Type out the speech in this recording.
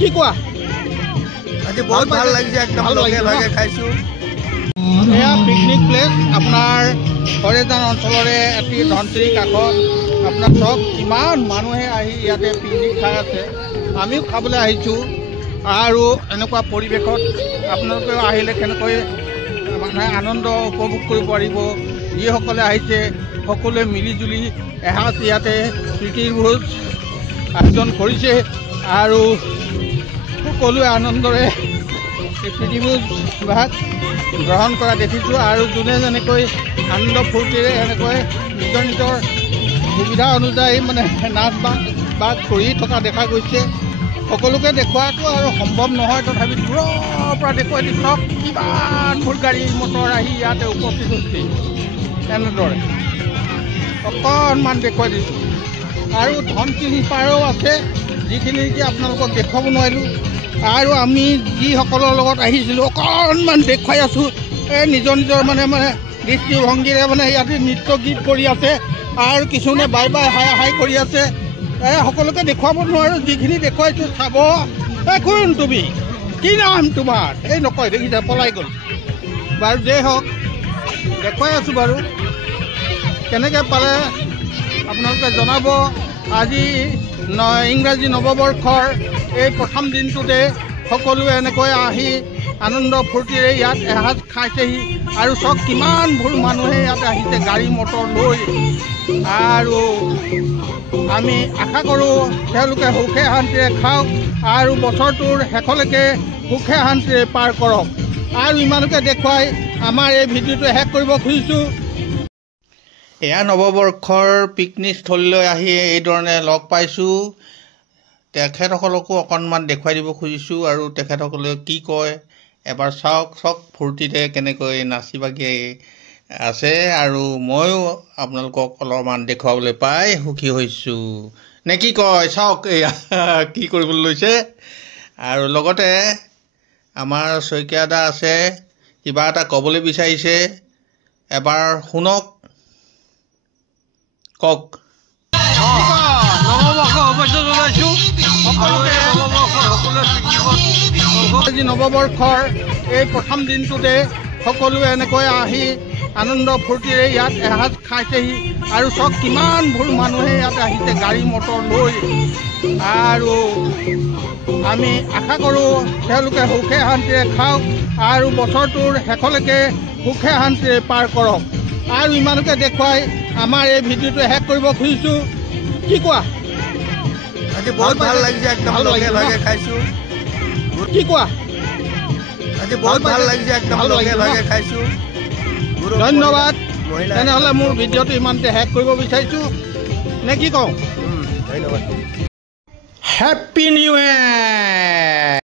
কি কোৱা আজি বহুত ভাল লাগিছে একদম লগে ভাগে খাইছো এয়া পিকনিক প্লেস আপনার হরেজান অঞ্চলরে এটি ধনশিৰি কাষত আপনার সব কিমান মানুহে আহি ইয়াতে পিকনিক খাই আছে আমিও খাবলৈ আহিছো আৰু এনেকুৱা পৰিৱেশত আপোনালোকে আহিলে কেনেকৈ মানে আনন্দ উপভোগ কৰিব পাৰিব যিসকলে আহিছে সকলোৱে মিলিজুলি এসাঁজ ইয়াতে প্ৰীতিৰ ভোজ আয়োজন কৰিছে আৰু সকলোৱে আনন্দৰে এই প্ৰীতিভোজ ভাগ গ্ৰহণ কৰা দেখিছোঁ আৰু যোনে যেনেকৈ আনন্দ ফূৰ্তিৰে এনেকৈ নিজৰ নিজৰ সুবিধা অনুযায়ী মানে নাচ বাগ কৰি থকা দেখা গৈছে সকলোকে দেখুৱাটো আৰু সম্ভৱ নহয় তথাপি দূৰৰ পৰা দেখুৱাই দি চব কিমানবোৰ গাড়ী মটৰ আহি ইয়াতে উপস্থিত হৈছে এনেদৰে অকণমান দেখুৱাই দিছোঁ আৰু ধনশিৰি পাৰো আছে যিখিনি নেকি আপোনালোকক দেখুৱাব নোৱাৰিলোঁ আৰু আমি যিসকলৰ লগত আহিছিলোঁ অকণমান দেখুৱাই আছোঁ এই নিজৰ নিজৰ মানে দৃষ্টিভংগীৰে মানে ইয়াতে নৃত্য গীত কৰি আছে আৰু কিছুমানে বাই বাই হাই হাই কৰি আছে সকলোকে দেখুৱাব নোৱাৰোঁ যিখিনি দেখুৱাইছোঁ চাব কোন তুমি কি নাম তোমাৰ এই নকয় দেখিছে পলাই গ'ল বাৰু যে হওক দেখুৱাই আছোঁ বাৰু কেনেকৈ পালে আপোনালোকে জনাব আজি ইংৰাজী নৱবৰ্ষৰ এই প্ৰথম দিনটোতে সকলোৱে এনেকৈ আহি আনন্দ ফূৰ্তিৰে ইয়াত এসাঁজ খাইছেহি আৰু চব কিমানবোৰ মানুহে ইয়াতে আহিছে গাড়ী মটৰ লৈ আৰু আমি আশা কৰোঁ তেওঁলোকে সুখে শান্তিৰে খাওক আৰু বছৰটোৰ শেষলৈকে সুখে শান্তিৰে পাৰ কৰক আৰু ইমানকে দেখুৱাই আমাৰ এই ভিডিঅ'টো শেষ কৰিব খুজিছোঁ এয়া নৱবৰ্ষৰ পিকনিক স্থলীলৈ আহি এইধৰণে লগ পাইছোঁ তেখেতসকলকো অকণমান দেখুৱাই দিব খুজিছোঁ আৰু তেখেতসকলে কি কয় এবাৰ চাওক ফূৰ্তিতে কেনেকৈ নাচি বাগি আছে আৰু ময়ো আপোনালোকক অলপমান দেখুৱাবলৈ পাই সুখী হৈছোঁ নে কি কয় চাওক এয়া কি কৰিবলৈ লৈছে আৰু লগতে আমাৰ শইকীয়াদা আছে কিবা এটা ক'বলৈ বিচাৰিছে এবাৰ শুনক কওক আজি নৱবৰ্ষৰ এই প্ৰথম দিনটোতে সকলোৱে এনেকৈ আহি আনন্দ ফূৰ্তিৰে ইয়াত এসাঁজ খাইছেহি আৰু চব কিমানবোৰ মানুহে ইয়াতে আহিছে গাড়ী মটৰ লৈ আৰু আমি আশা কৰোঁ তেওঁলোকে সুখে শান্তিৰে খাওক আৰু বছৰটোৰ শেষলৈকে সুখে শান্তিৰে পাৰ কৰক আৰু ইমানকে দেখুৱাই আমাৰ এই ভিডিঅ'টো শেষ কৰিব খুজিছোঁ কি কোৱা আজি বহুত ভাল লাগিছে একদম লগে ভাগে খাইছো কি কোৱা আজি বহুত ভাল লাগিছে একদম লগে ভাগে খাইছো ধন্যবাদ তেনেহ'লে মোৰ ভিডিঅ'টো ইমানতে শেষ কৰিব বিচাৰিছোঁ নে কি কওঁ ধন্যবাদ হেপী নিউ ইয়েৰ